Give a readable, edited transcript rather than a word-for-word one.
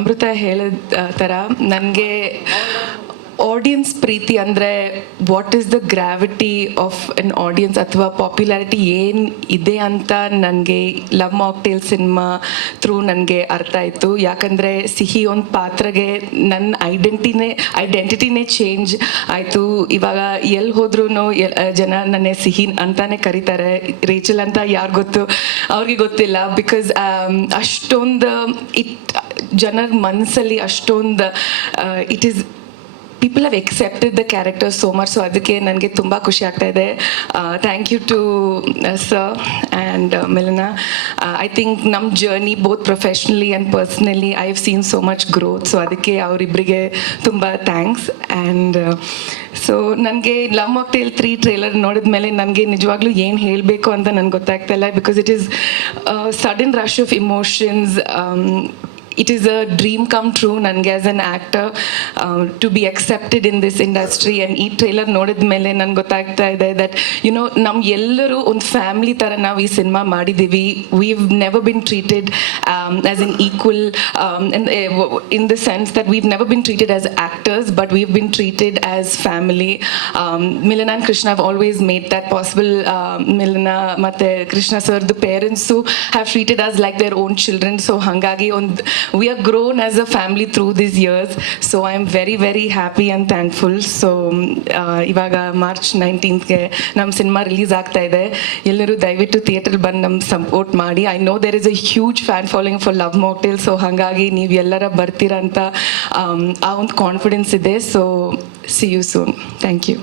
ಅಮೃತ ಹೇಳಿದ ಥರ ನನಗೆ ಆಡಿಯನ್ಸ್ ಪ್ರೀತಿ ಅಂದರೆ what is the gravity of N audience ಅಥವಾ ಪಾಪ್ಯುಲಾರಿಟಿ ಏನು ಇದೆ ಅಂತ ನನಗೆ ಲವ್ ಮಾಕ್ಟೇಲ್ ಸಿನಿಮಾ ಥ್ರೂ ನನಗೆ ಅರ್ಥ ಆಯಿತು. ಯಾಕಂದರೆ ಸಿಹಿ ಒಂದು ಪಾತ್ರಗೆ ನನ್ನ ಐಡೆಂಟಿಟಿನೇ ಚೇಂಜ್ ಆಯಿತು. ಇವಾಗ ಎಲ್ಲಿ ಹೋದ್ರೂ ಜನ ನನ್ನ ಸಿಹಿ ಅಂತಾನೆ ಕರೀತಾರೆ. ರೇಚಲ್ ಅಂತ ಯಾರು ಗೊತ್ತು ಅವ್ರಿಗೆ ಗೊತ್ತಿಲ್ಲ. ಬಿಕಾಸ್ ಅಷ್ಟೊಂದು ಜನರ ಮನಸ್ಸಲ್ಲಿ ಅಷ್ಟೊಂದು it is people have accepted the character so much. So ಅದಕ್ಕೆ ನನಗೆ ತುಂಬ ಖುಷಿ ಆಗ್ತಾ ಇದೆ. Thank you to sir and Milana. I think ನಮ್ಮ journey both professionally and personally I have seen so much growth. So ಅದಕ್ಕೆ ಅವರಿಬ್ಬರಿಗೆ ತುಂಬ ಥ್ಯಾಂಕ್ಸ್. ಆ್ಯಂಡ್ ಸೊ ನನಗೆ ಲವ್ ಮಾಕ್ಟೇಲ್ 3 ಟ್ರೇಲರ್ ನೋಡಿದ ಮೇಲೆ ನನಗೆ ನಿಜವಾಗ್ಲೂ ಏನು ಹೇಳಬೇಕು ಅಂತ ನನಗೆ ಗೊತ್ತಾಗ್ತಾ ಇಲ್ಲ. Because it is sudden rush of emotions. It is a dream come true ನನಗೆ as an actor to be accepted in this industry. And ಈ ಟ್ರೇಲರ್ ನೋಡಿದ ಮೇಲೆ ನನಗೆ ಗೊತ್ತಾಗ್ತಾ ಇದೆ ದಟ್ ನಮ್ಮ ಎಲ್ಲರೂ ಒಂದು ಫ್ಯಾಮಿಲಿ ಥರ ನಾವು ಈ ಸಿನಿಮಾ ಮಾಡಿದ್ದೀವಿ. We have never been treated as an equal in the sense that we have never been treated as actors but we have been treated as family. Milana and Krishna have always made that possible. Milana ಮತ್ತು ಕೃಷ್ಣ ಸರ್ದು parents have treated us like their own children. So ಹಾಗಾಗಿ we are grown as a family through these years. So I am very very happy and thankful. So ಇವಾಗ March 19th ನಮ್ಮ cinema release ಆಗ್ತಾ ಇದೆ. ಎಲ್ಲರೂ ದಯವಿಟ್ಟು theatre ಬಂದು ನಮ್ಗೆ support ಮಾಡಿ. I know there is a huge fan following for Love Mocktail. So ಹಾಗಾಗಿ ನೀವು ಎಲ್ಲರ ಬರ್ತೀರಾ ಅಂತ ಆ ಒಂದು ಕಾನ್ಫಿಡೆನ್ಸ್ ಇದೆ. So see you soon. Thank you.